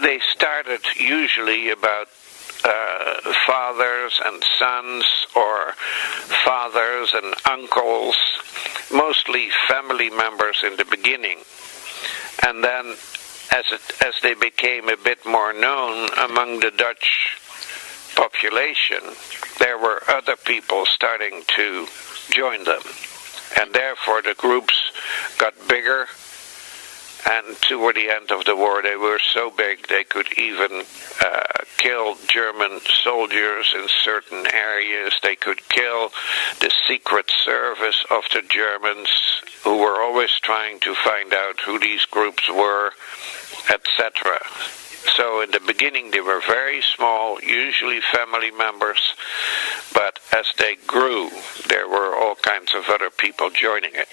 They started usually about fathers and sons, or fathers and uncles, mostly family members in the beginning. And then as they became a bit more known among the Dutch population, there were other people starting to join them. And therefore the groups got bigger, and toward the end of the war they were so big they could even kill German soldiers in certain areas. They could kill the secret service of the Germans, who were always trying to find out who these groups were, etc. So in the beginning they were very small, usually family members, but as they grew there were all kinds of other people joining it.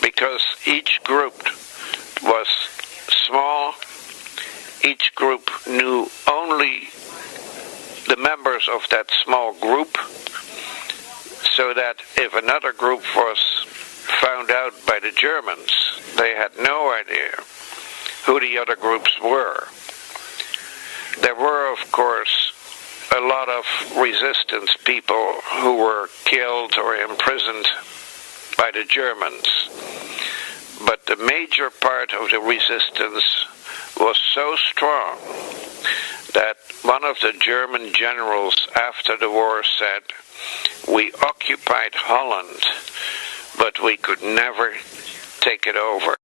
Because each group was small, each group knew only the members of that small group, so that if another group was found out by the Germans, they had no idea who the other groups were. There were, of course, a lot of resistance people who were killed or imprisoned by the Germans, but the major part of the resistance was so strong that one of the German generals after the war said, "We occupied Holland, but we could never take it over."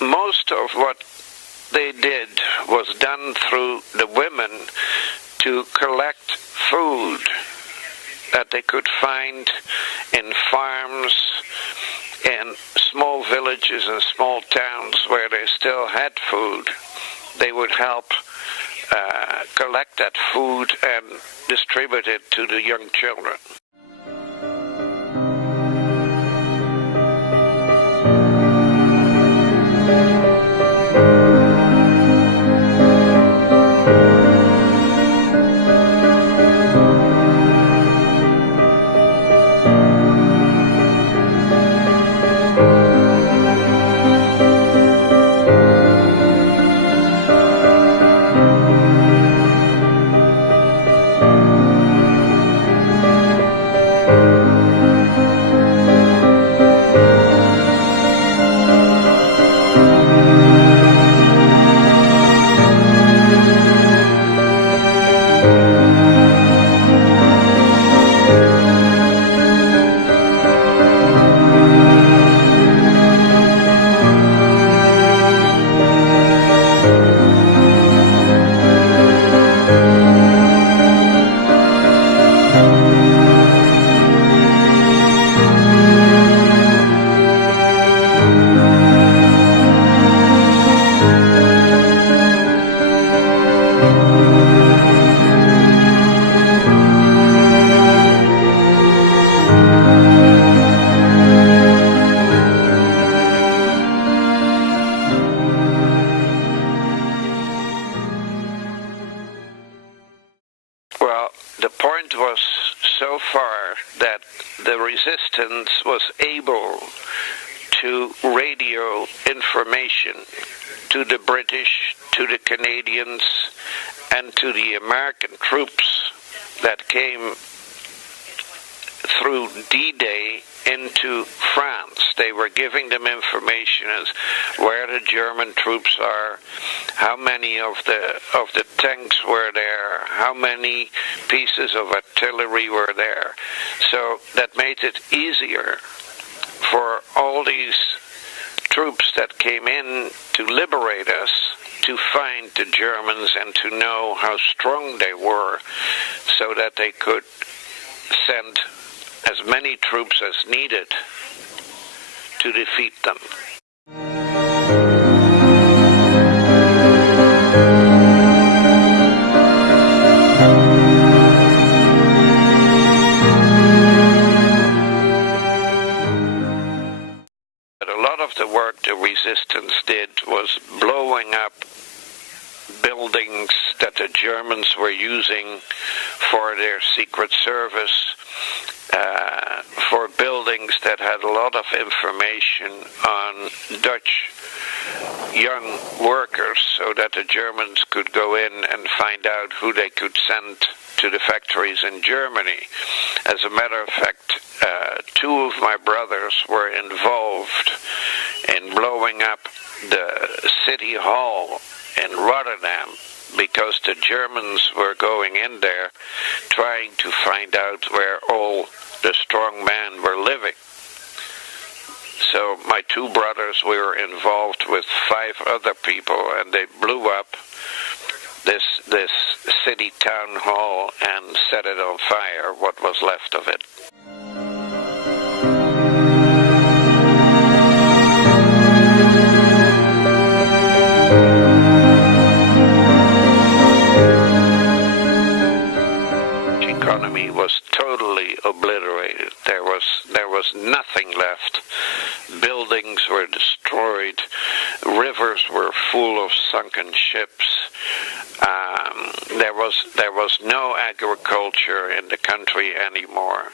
most of what they did was done through the women to collect food that they could find in farms, in small villages and small towns where they still had food. They would help collect that food and distribute it to the young children. Well, the point was so far that the resistance was able to radio information to the British, to the Canadians, and to the American troops that came through D-Day into France. They were giving them information as where the German troops are, how many of the tanks were there, how many pieces of artillery were there. So that made it easier for all these troops that came in to liberate us to find the Germans and to know how strong they were, so that they could send as many troops as needed to defeat them. But a lot of the work the resistance did was blowing up buildings that the Germans were using for their secret service, for buildings that had a lot of information on Dutch young workers, so that the Germans could go in and find out who they could send to the factories in Germany. As a matter of fact, two of my brothers were involved in blowing up the city hall in Rotterdam, because the Germans were going in there trying to find out where all the strong men were living. So my two brothers were involved with 5 other people, and they blew up this city town hall and set it on fire, what was left of it. Economy was totally obliterated. There was nothing left. Buildings were destroyed. Rivers were full of sunken ships. There was no agriculture in the country anymore.